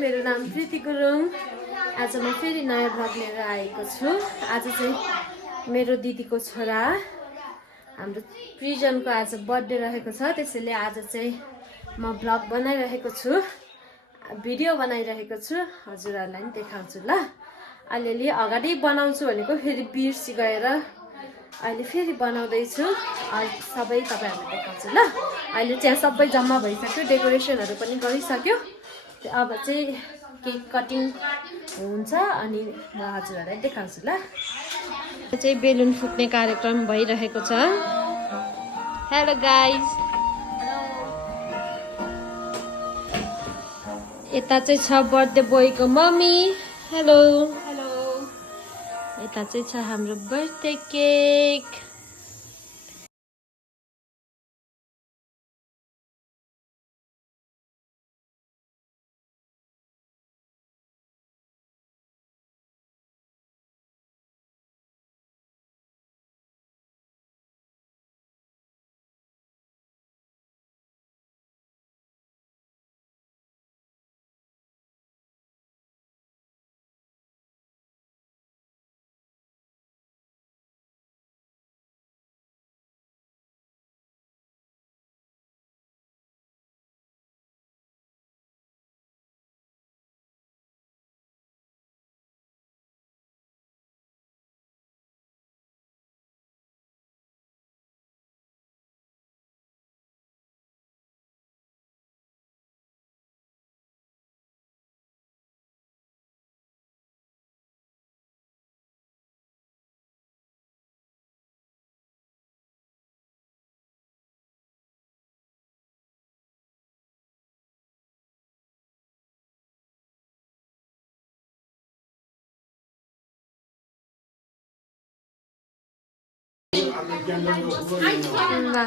मेरो नाम प्रीति गुरुङ। आज म फेरि नयाँ भ्लग लिएर आएको छु। आज चाहिँ मेरो दिदीको छोरा हाम्रो प्रिजनको आज बर्थडे रहेको छ, त्यसैले आज चाहिँ म भ्लग बनाइरहेको छु, भिडियो बनाइरहेको छु। हजुरहरूलाई पनि देखाउँछु ल। अलिअलि अगाडि बनाउँछु भनेको फेरि बिर्सी गएर अहिले फेरि बनाउँदैछु। सबै तपाईँहरूलाई देखाउँछु ल। अहिले चाहिँ सबै जम्मा भइसक्यो, डेकोरेसनहरू पनि गरिसक्यो। अब चाहिँ केक कटिङ हुन्छ अनि म हजुरहरूलाई देखाउँछु ल। चाहिँ बेलुन फुट्ने कार्यक्रम भइरहेको छ। Hello guys. यता चाहिँ छ बर्थडे बोयको मम्मी। Hello hello. यता चाहिँ छ हाम्रो बर्थडे केक।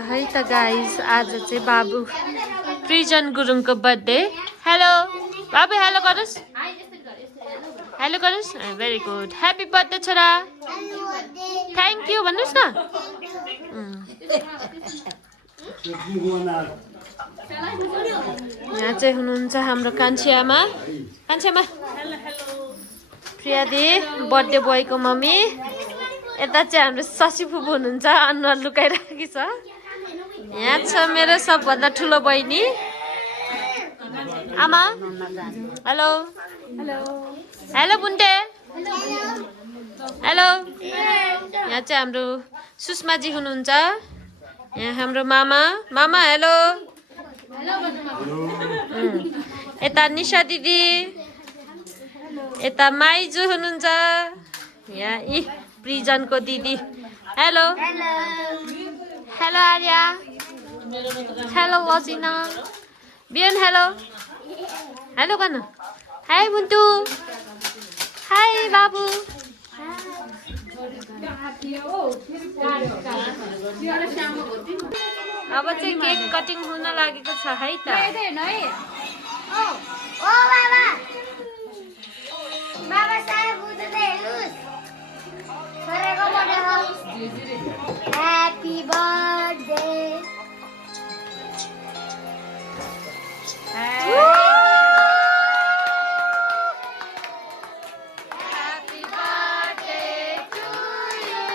है त गाइस, आज चाहिँ बाबु प्रिजन गुरुङको बर्थडे। हेलो बाबु, हेलो गर्नुहोस्, हेलो गर्नुहोस्। भेरी गुड, ह्याप्पी बर्थडे छोरा। थ्याङ्क यू भन्नुहोस् न। यहाँ चाहिँ हुनुहुन्छ हाम्रो कान्छी आमा। कान्छी आमा, प्रिया दी बर्थडे बोयको मम्मी। यता चाहिँ हाम्रो शशी फुपू हुनुहुन्छ, अनुहार लुकाइराखेकी छ। यहाँ छ मेरो सबभन्दा ठुलो बहिनी आमा। Hello hello hello Bunte. Hello. यहाँ चाहिँ हाम्रो सुषमाजी हुनुहुन्छ। यहाँ हाम्रो मामा। मामा हेलो। यता निशा दिदी, यता माइजू हुनुहुन्छ। यहाँ यी प्रिजनको दिदी। Hello hello Arya. Hello Lajina. बियन हेलो हेलो गर्नु। हाई मुन्टु। हाई बाबु। अब चाहिँ केक कटिङ हुन लागेको छ है त। Happy birthday. Happy birthday to you.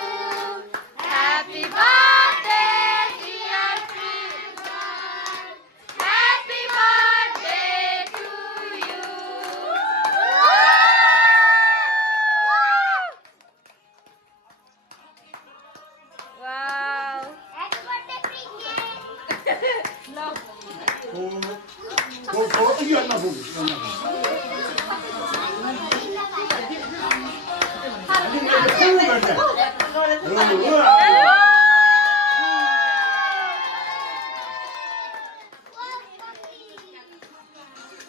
Happy birthday dear Prisan. Happy birthday to you. Wow. Happy birthday, Prisan. Love.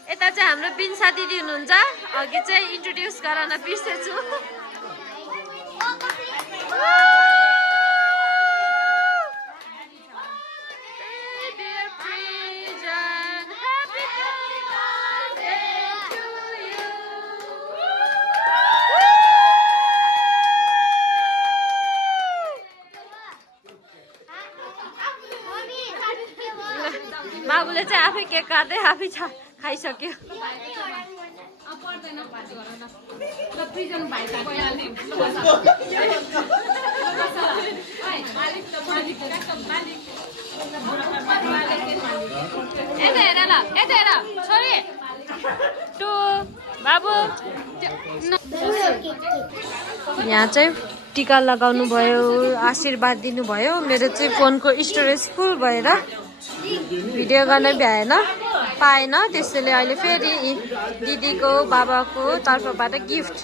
यता चाहिँ हाम्रो बिन्सा दिदी हुनुहुन्छ। अघि चाहिँ इन्ट्रोड्युस गराउन बिर्सेछु। बाबुले चाहिँ आफै केक काट्दै आफै खाइसक्यो यता हेर ल यता हेर छोरी टु बाबु यहाँ चाहिँ टिका लगाउनु भयो आशीर्वाद दिनुभयो मेरो चाहिँ फोनको स्टोरेज फुल भएर भिडियो गर्न पाएन त्यसैले अहिले फेरि दिदीको बाबाको तर्फबाट गिफ्ट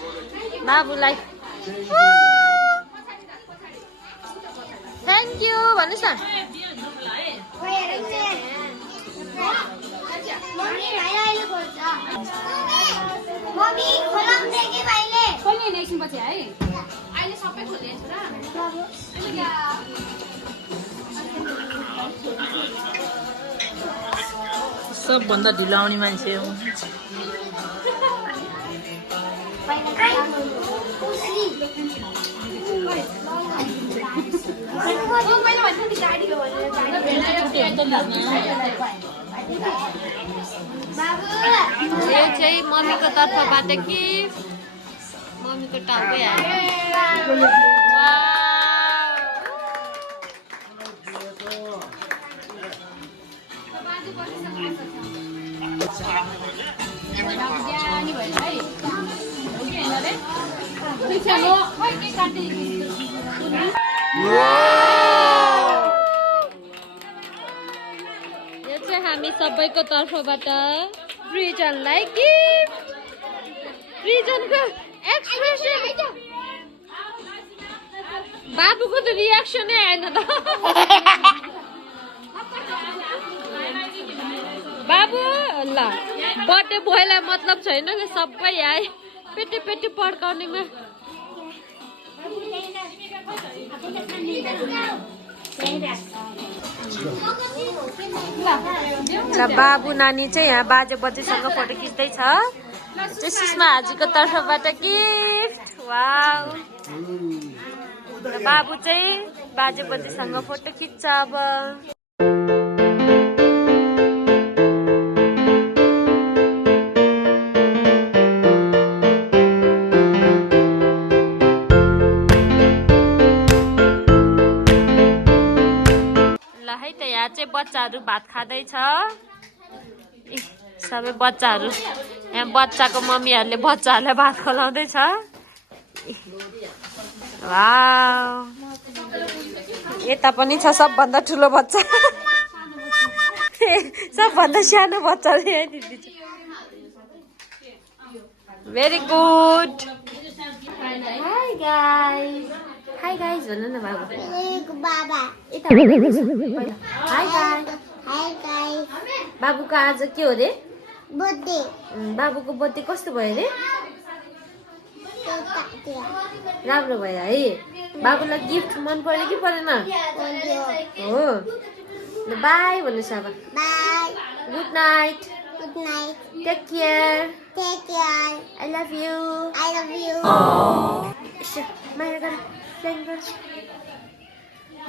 बाबुलाई थ्याङ्क यू भन्नुहोस् न मम्मी खोलाउँदै के भाइले खोल्ने एकछिनपछि है अहिले सबै खोल्ने छोरा सबभन्दा ढिलो आउने मान्छे हो यो चाहिँ मम्मीको तर्फबाट गिफ्ट मम्मीको टाउकै आयो यो चाहिँ हामी सबैको तर्फबाट प्रिजनलाई गिफ्ट प्रिजनको एक्सप्रेसन बाबुको त रियाक्सनै आएन त बाबु ल बर्थडे बोयलाई मतलब छैन कि सबै आए पेटे पेटे पड्काउनेमा ल बाबु नानी चाहिँ यहाँ बाजे बजेसँग फोटो खिच्दैछ चाहिँ सुषमा हाजीको तर्फबाट गिफ्ट वाउ बाबु चाहिँ बाजे बजेसँग फोटो खिच्छ अब यहाँ चाहिँ बच्चाहरू भात खाँदैछ सबै बच्चाहरू यहाँ बच्चाको मम्मीहरूले बच्चाहरूलाई भात खुवाउँदैछ वाउ यता पनि छ सबभन्दा ठुलो बच्चा सबभन्दा सानो बच्चा भेरी गुड हाई गाइज भन्नु न बाबु बाबा हाई गाइज बाबुको आज के हो रे बर्थडे बाबुको बर्थडे कस्तो भयो रे राम्रो भयो है बाबुलाई गिफ्ट मन पर्यो कि परेन हो बाई भन्नुहोस् अब bye good night good night take care I love you माया गर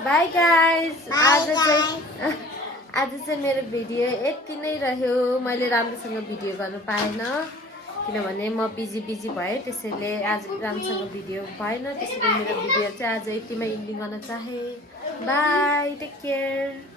बाई गाइज आज चाहिँ मेरो भिडियो यति नै रह्यो मैले राम्रोसँग भिडियो गर्नु पाएन किनभने म बिजी भएँ त्यसैले आज राम्रोसँग भिडियो भएन त्यसैले मेरो भिडियो चाहिँ आज यतिमै इन्डिङ गर्न चाहे बाई टेक केयर